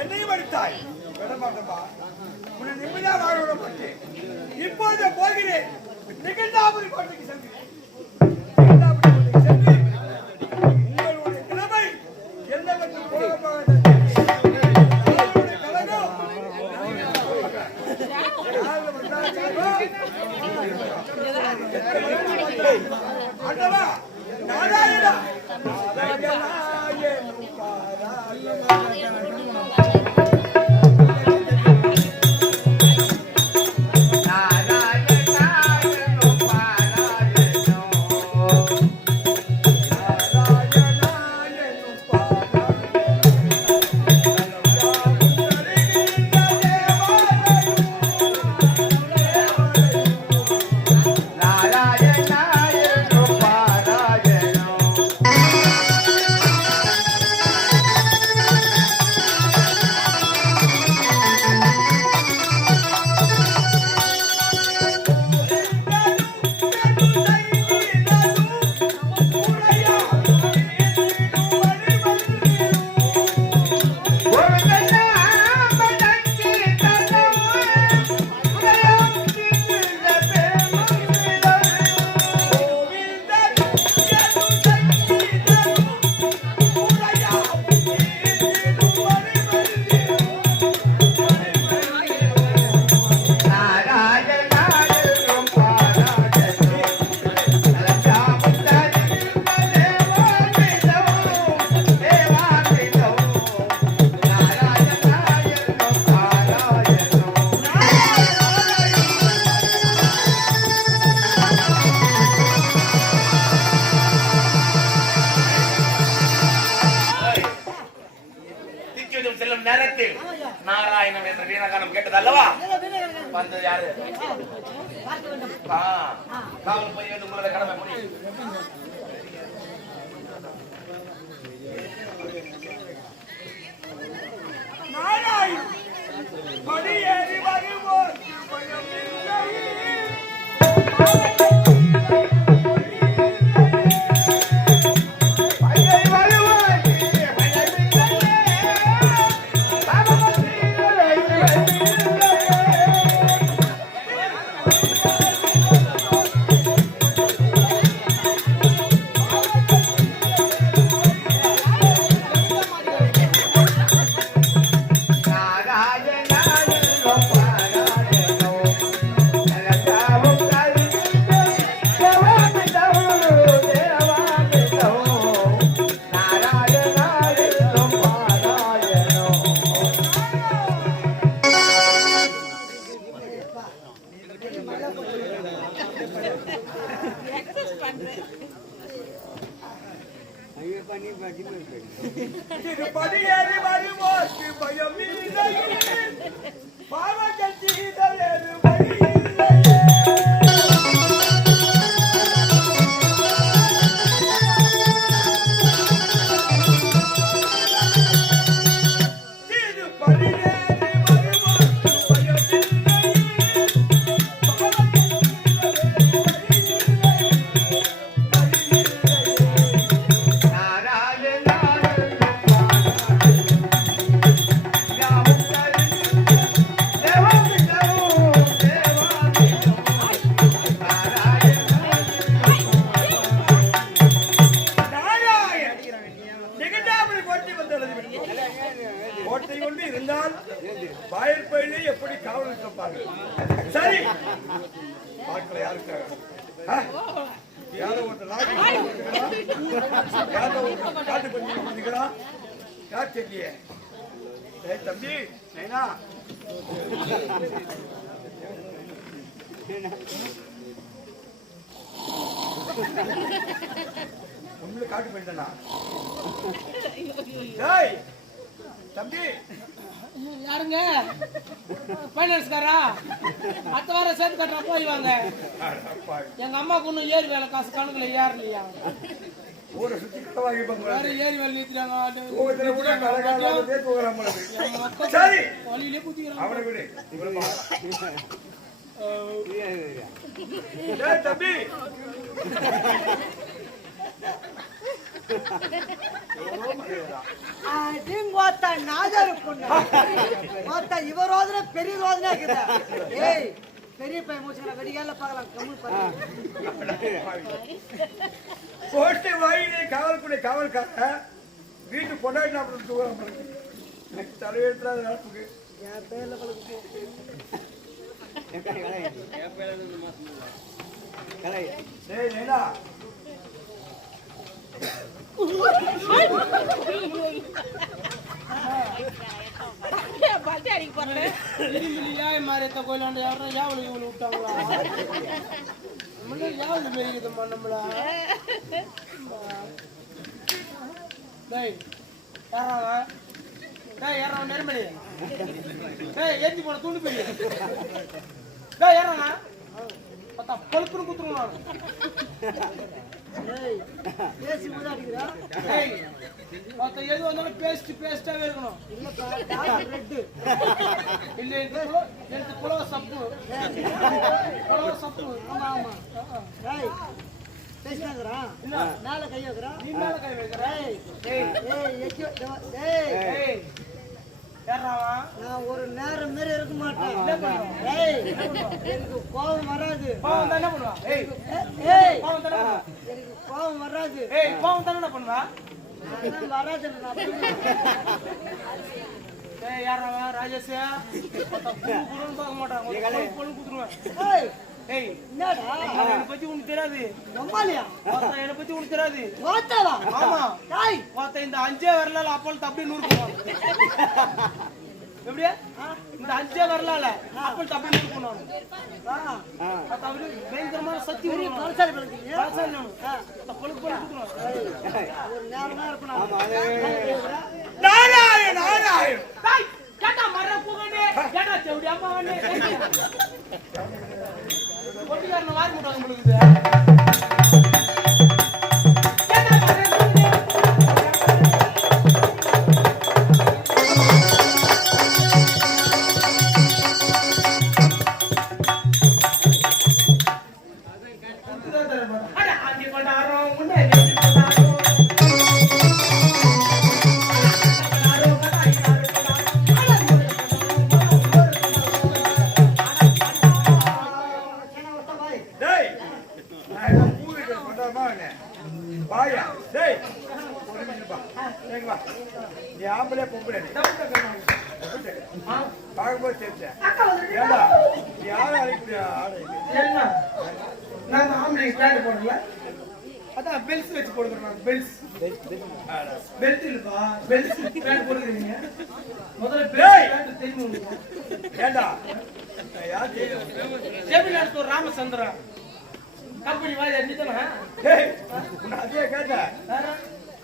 என்னையும் அடித்தாய் விடமாட்டா உன்னை நிம்மதியாக வாழ விட மாட்டேன். இப்போது போகிறேன் நிகழ்ந்தாபுரி கோட்டைக்கு செல்கிறேன். உங்களுடைய கிழமை என்னவென்று ஆண்டவா நாராயணா நாராயணம் என்ற வீணகானம் கேட்டது அல்லவா? வந்தது யாரு? காவல் போய் வந்து உங்களோட கடமை முடியும். நாராயண் படியேறி வருவோம் படியேறி வருவோம் பயம் பாவங்கள் செய்தேறு கோட்டை ஒன்று இருந்தால் வாயிற்பயிலே எப்படி காவல் இருப்பாங்க. சரி பார்க்கல யாருக்காக யாரோ ஒருத்தர் காட்டு பண்ணி யார் தெரியலையே. தம்பி நைனா உங்களை காட்டு பண்ணிட்டா தம்பி யாருங்க? பைனான்ஸ்காரா? அடுத்த வாரம் சேர்த்து கட்டுறா போய்வாங்க. எங்க அம்மா பொண்ணு ஏரி வேலை காசு கணக்குல ஏறலையா? ஊரை சுத்தி கடவாகி ஏரி வேலை நிறுத்திட்டாங்க. வழியிலே குத்திக்கிறாங்க. அவனை விடு தம்பி இவ ரோதனை பெரிய ரோதனை இருக்குதா? ஏய் பெரிய பையன் மூச்சுக்கிற வெடிகால பார்க்கலாம் கம்மல் கோட்டை வாயிலே காவல்குடி காவல்கார வீட்டு கொண்டாடி தூரம் தலையெழுத்துறாது நடப்புக்கு என் பேர்ல பழகு மாறித்த கோயிலாண்டு யாரும் யாவளு இவளு விட்டாங்களா? யாவளு பெய்யுதுமா நம்மள? யாரா நெருமணி ஏத்தி போன துண்டு பெரிய ஏறா பார்த்தா பழுப்புன்னு குத்துருவோம். பேசி முன்னாடிக்கிறா மொத்த எது வந்தாலும் பேஸ்டாவே இருக்கணும். இல்ல எனக்கு புலவ சப்பு ஆமா ஆமா பேசினாங்கிறான் மேல கை வைக்கிறான் நீ மேல கை வைக்கிற. நான் ஒரு நேரம் மாரி இருக்க மாட்டேன். எனக்கு கோபம் வராது. என்ன பண்ணுவா? எனக்கு கோபம் வராது. கோபம் தானே என்ன பண்ணுவா? வராது. யாரா ராஜேஷ் பார்க்க மாட்டான் பொண்ணு குத்துருவேன். என்னடா என்னை பத்தி உனக்கு தெரியாது. என்னை பத்தி உனக்கு தெரியாது. ஆமா இந்த 5 வரல அப்பல் தப்பி 100 போவான். எப்படியா இந்த 5 வரல அப்பல் தப்பி 100 போனான். பயங்கரமான சக்தி கொட்டிக்காரன வாரி போட்டாங்க உங்களுக்கு. அதான் பெல்ஸ் வச்சு போடுறேன். பெல்ஸ் பெல்ட் இல்லப்பா, பெல்ஸ் பேண்ட் போடுறீங்க. முதல்ல பேண்ட் தெரியும் ஏண்டா? யார் தெரியும்? ஜெமினார் ராமச்சந்திரா கம்பெனி வாய் அடிச்சனா? டேய் நான் அதே கேட்டா.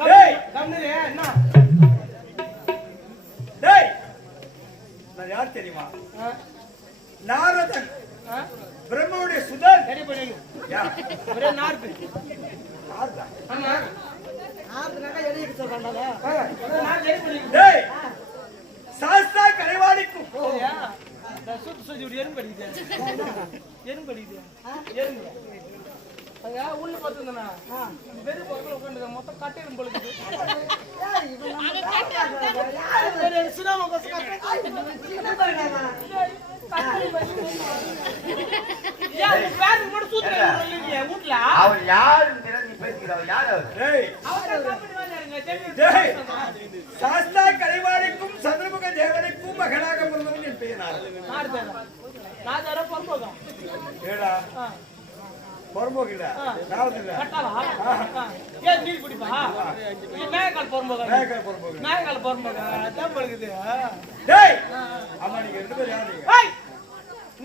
டேய் கம்பெனி என்ன? டேய் நான் யார் தெரியுமா? நாரதன் பிரம்மனுடைய சுதன். ரெடி பண்ணு. யா ஒரே நார்து. நார்தா? அண்ணா நார்துனாக்க எடிக்கு சொல்றானே. நான் ரெடி பண்ணி. டேய் சாஸ்தா கரைவாடிக்கும். ஓயா நான் சுத்து எறும்பு படிக்குது. எறும்பு படிக்குது. எறும்பு. ஐயா உள்ள பாத்துந்தனா. வெறு பக்கத்துல உட்கார்ந்து மொத்த கட்டை எறும்பு பழுக்குது. ஏய் இவன் நம்ம காட்டாத. யாரு சுனாம கோஸ் கட்டை. சின்ன பையனா. அவர் யாருன்னு தெரியாது. நீ பேசிக்கிறவர் யார் அவர்? சாஸ்தா கலைவாணிக்கும் சதுர்முக தேவனுக்கும் மகனாக பிறந்தவன் என் பெயர். பொறும்போகில்ல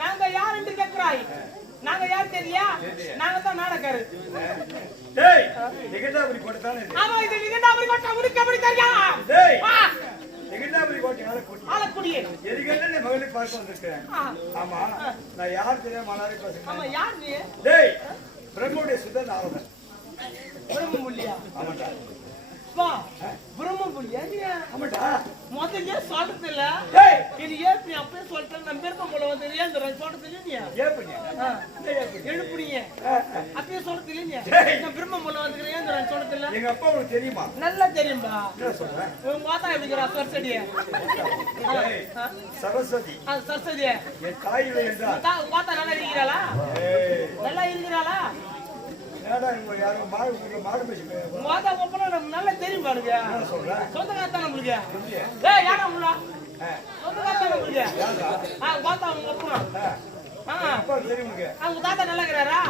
நாங்க யார் என்று கேட்கிறாய்? நாங்க யார் தெரியலையா? நாங்க தான் நாடகாரு. டேய் நிகண்டாபுரி கோட்டை தானே இது? ஆமா இது நிகண்டாபுரி கோட்டை. உனக்கு எப்படி தெரியும்? டேய் நிகண்டாபுரி கோட்டை ஆலக்குடி. எரிகண்ணே மகளை பார்க்க வந்திருக்கேன். ஆமா நான் யார் தெரியாம மலாரி பேசுறேன். ஆமா யார் நீ? டேய் பிரம்மனுடைய சுதன் நாரதன். பிரம்ம முல்லியா? ஆமாடா. பா பிரம்மபுரி ஏங்க ஆமாடா முதல்ல சொல்றது இல்ல ஏய் இது ஏப்பி அப்பவே சொல்லிட்டேன் நான் பெருமபுல வந்து ஏந்திர சொல்றது இல்ல நீ ஏப்பனே எழுப்புனீங்க அப்பவே சொல்றது இல்ல நீ ஏய். நான் பிரம்மபுல வந்து ஏந்திர சொல்றது இல்ல எங்க அப்பா உனக்கு தெரியுமா நல்லா தெரியும்பா என்ன சொல்றேன் உங்க மாதா எப்படிங்கிறா சரஸ்வதி ஏய், சரஸ்வதி சரஸ்வதி என் தாயில என்றால் மாதா நல்லா இருக்கிறாளா ஏய் நல்லா இருக்கிறாளா ஏடா இவங்க யாரும் மாடு பேசி மாதா ஒப்பனா நமக்கு நல்லா தெரியும் பாருங்க என்ன சொல்றேன் சொந்தக்காரத்தான் நம்மளுக்கு ஏய் யாரா உள்ள சொந்தக்காரத்தான் நம்மளுக்கு மாதா அவங்க ஒப்பனா அப்பா தெரியும் உனக்கு அவங்க தாத்தா நல்லா இருக்கிறாரா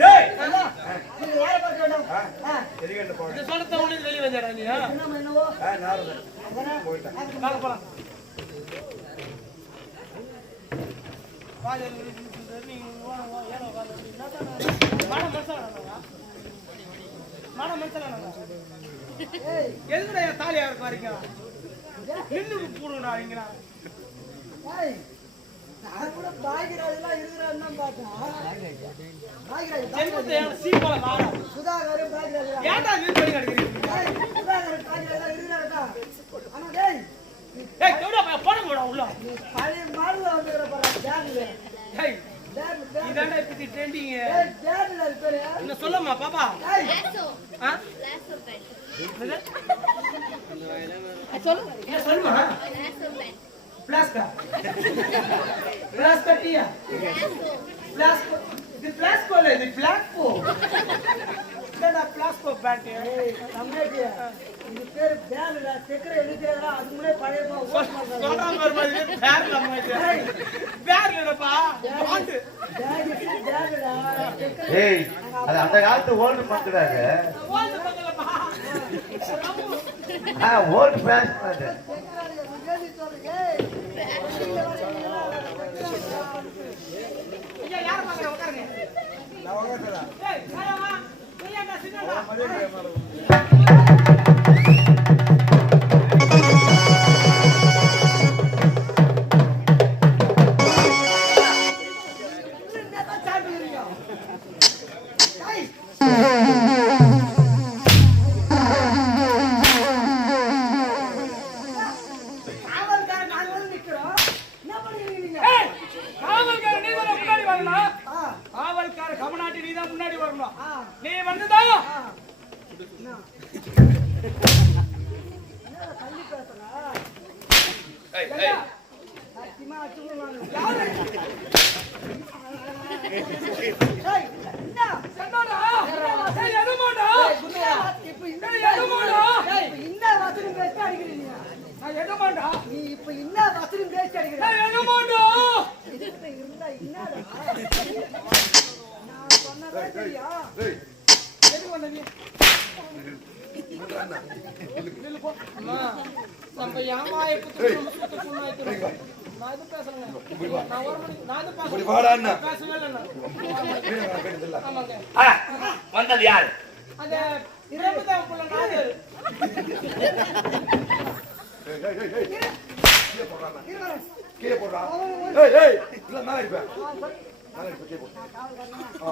டேய் நீங்க யாரை பார்க்க வேண்டும் தெரியல போறேன் இந்த சொல்றத உள்ள வெளிய வந்தடா நீ என்னமோ என்னவோ நாரதன் போயிட்டேன் வாங்க போலாம் எதுக்குடா என் தாலியா இருக்கு வரீங்க நின்று போடுங்கடா இங்கடா ஏய், நான் கூட பாக்யராஜெல்லாம் இருக்கிறான்னு தான் பார்த்தேன். ஜென்மத்தை சீப்பால வாடா சுதாகர் பாக்யராஜ் ஏன்டா நீ பண்ணி கிடக்குறீங்க சுதாகர் பாக்யராஜ் இருக்கிறாருடா. ஆனா டேய், ஏய் கேடா போடுங்கடா உள்ள நீ பழைய மாடல வந்துக்கிற பாரு பேங்க்ல. ஏய் பேங்க் இதாண்டா இப்படி ட்ரெண்டிங் பேங்க்ல பேரு. என்ன சொல்லமா பாப்பா ஏய், ஆ என்ன சொல்லுமா பிளாஸ்கா பிளாஸ்கா டீயா பிளாஸ்கோ இது பிளாஸ்கோ இல்ல இது பிளாஸ்கோ என்னடா பிளாஸ்கோ பேண்ட் ஏய், தம்பி, இந்த பேரு பேங்க்ல செக்கரை எழுதிறாரா அது முன்னே பழைய சொல்றா மாதிரி பேர்ல மாதிரி பேர்லடா பாண்ட் பேங்க்டா செக்கரை. ஏய் அது அந்த காலத்து ஓல்டு பண்றாரு ஓல்ட் பக்கலப்பா ஓல்டு ஃபேஷன் அது ஐயா யார பாக்குற உட்காருங்க நான் உட்கார்றேன் ஏய் வாடா நீயா சின்னடா மரியாதை மாறு ஏய் காவல்கார நீ தான் முன்னாடி வரணும் காவல்கார கமநாட்டி நீ தான் முன்னாடி வரணும் நீ வந்துதா நீ இப்ப என்ன வசனம் பேசி அடிக்கிற நான் சொன்னதே தெரியா நம்ம ஏமாய நான் இது பேசுறேன் நான் ஒரு மணிக்கு நான் இது இப்படி வாடா அண்ணா பேசவே இல்லை ஆமாங்க வந்தது யாரு அந்த இரவுதான் புள்ள நாடு கீழே போடுறா ஏய் ஏய் இல்ல மேல இருப்பேன் மேல இருப்பேன் கீழே போடு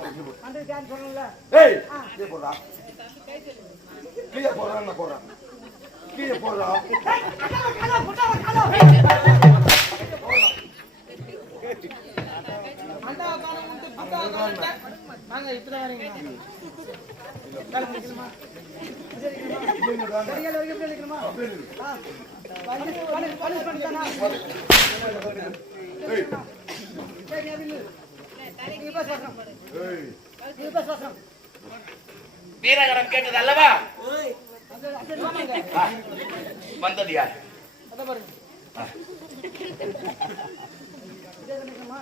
கீழே போடு அந்த ஜான் சொன்னல ஏய் கீழே போடுறா கீழே போடுறா நான் போடுறேன் கீழே போடுறா அண்டா காண உண்டு புட்டா காண வாங்க இப்பதான் வரீங்க கையில வரைக்கும் நிக்கணுமா பனிஷ் பண்ணிட்டானா ஏய் சரி நில்லு நீ பஸ் வரணும் ஏய் நீ பஸ் வரணும் வீரகரம் கேட்டது அல்லவா ஆமாங்க வந்தது யார் அத பாருங்க இதே நிக்கணுமா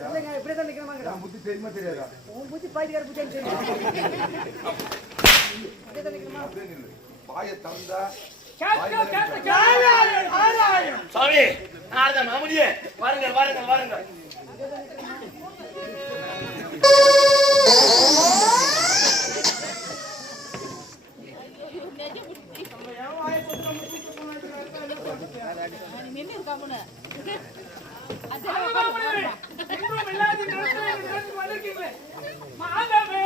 இல்லைங்க இப்படியே தான் நிக்கணுமாங்க நான் புத்தி தெரியுமா தெரியாதா உன் புத்தி பாய்க்கார புத்தி தெரியும் இதே தான் நிக்கணுமா பாய தந்தா சுவாமி நாரதன் மாமுனியே வாருங்கள் வாருங்கள் வாருங்கள் இன்றும் இல்லாத நிலத்தில் வந்திருக்கீங்களே மாதவே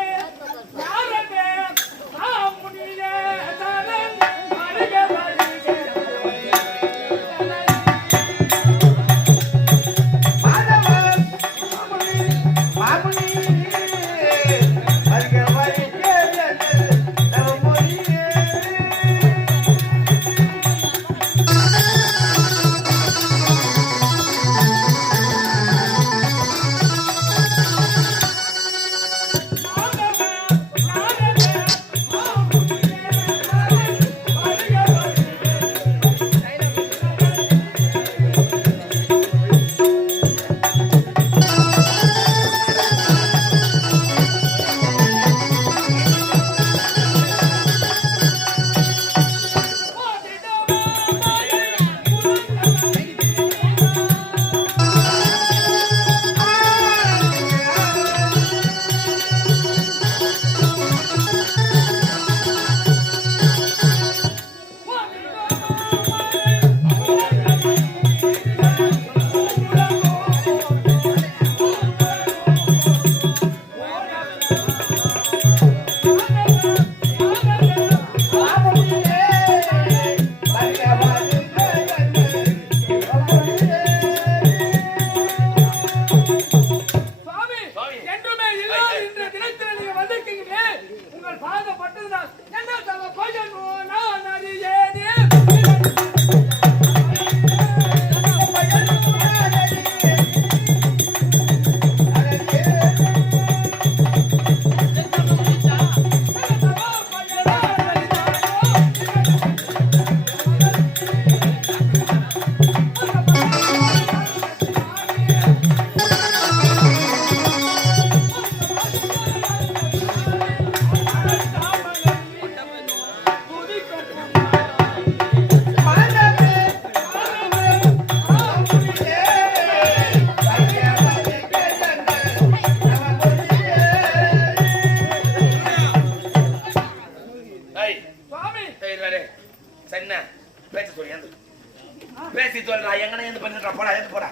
பேசி சொல்றா எங்கனே இருந்து பண்ணிட்டு போடா எடுத்து போடா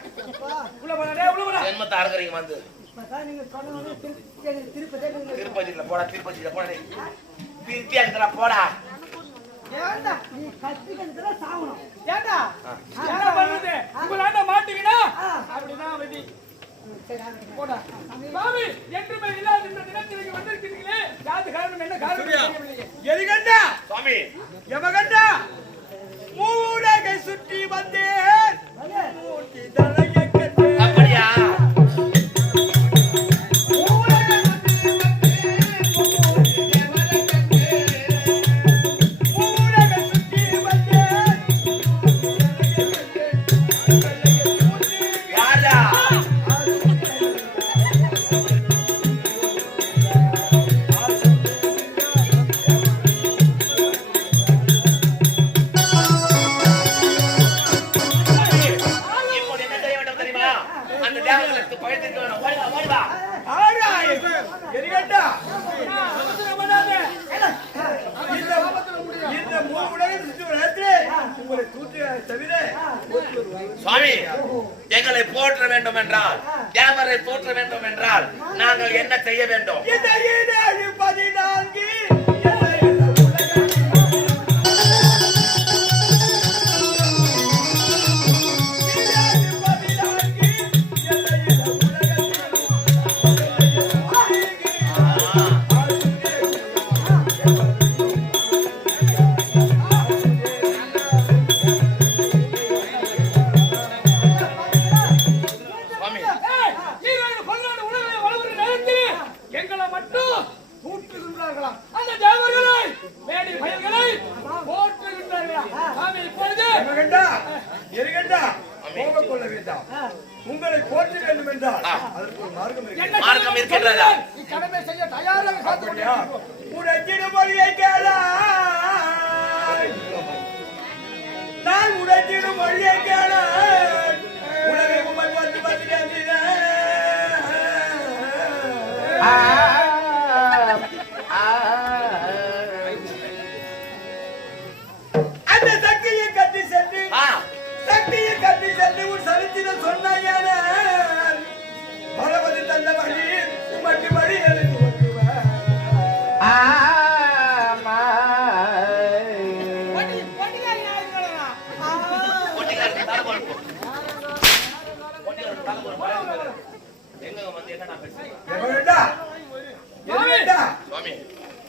உள்ள போடா டேய் உள்ள போடா ஜென்மத்தை அறுக்கறீங்க வந்து இப்பதான் நீங்க சொன்னது திருப்பதி திருப்பதியில போடா திருப்பதியில போடா திருப்பி அடிக்கிறா போடா ஏண்டா நீ கத்திக்கிறதுல சாவணும் ஏண்டா என்ன பண்றது உங்களாண்ட மாட்டீங்கனா அப்படினா வெடி போடா சாமி என்றுமே இல்லாத இந்த தினத்திற்கு வந்திருக்கீங்களே யாரு காரணம் என்ன காரணம் எரிகண்டா சுவாமி யமகண்டா மூடகை சுற்றி வந்தேன் மூட்டி தலையை கண்டே அப்படியா சுவாமி எங்களை போற்ற வேண்டும் என்றால் தேவரை போற்ற வேண்டும் என்றால் நாங்கள் என்ன செய்ய வேண்டும் உங்களை போற்ற வேண்டும் என்றால் அதற்கு ஒரு மார்க்கம் இருக்கின்றதா கடமை செய்ய தயாராக காத்துக்கொண்டிருக்கிறோம் உடைத்திடும் மொழியை கேளாய் நான் உடைத்திடும் மொழியை கேளாய் உலகை உமை வந்து அந்த சக்தியை கட்டி சென்று உன் சரித்திரம் சொன்னாயான பரவதி தந்த வழி உமக்கு வழி எழுந்து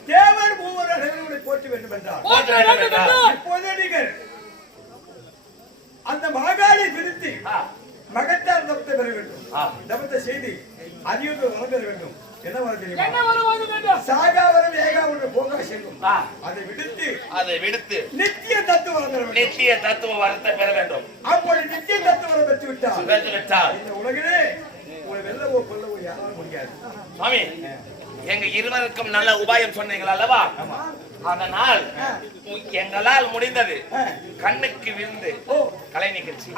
தேவர் மூவர் அனைவரும் போற்ற வேண்டும் என்றார் இப்போது நீங்கள் அந்த மாகாணி திருத்தி மகத்தார் தபத்தை பெற வேண்டும் தபத்தை செய்து அறிவுக்கு வரம் பெற வேண்டும் என்ன வரம் தெரியுமா சாகாவரம் ஏகாவரம் போக செல்லும் அதை விடுத்து நித்திய தத்துவ வரத்தை பெற வேண்டும் அப்படி நித்திய தத்துவ வரம் பெற்று விட்டால் இந்த உலகிலே உங்களை வெல்லவோ கொல்லவோ யாராலும் முடியாது சுவாமி எங்க இருவருக்கும் நல்ல உபாயம் சொன்னீங்களா அல்லவா அதனால் எங்களால் முடிந்தது கண்ணுக்கு விருந்து கலை நிகழ்ச்சி